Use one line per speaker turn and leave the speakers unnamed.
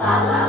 Father.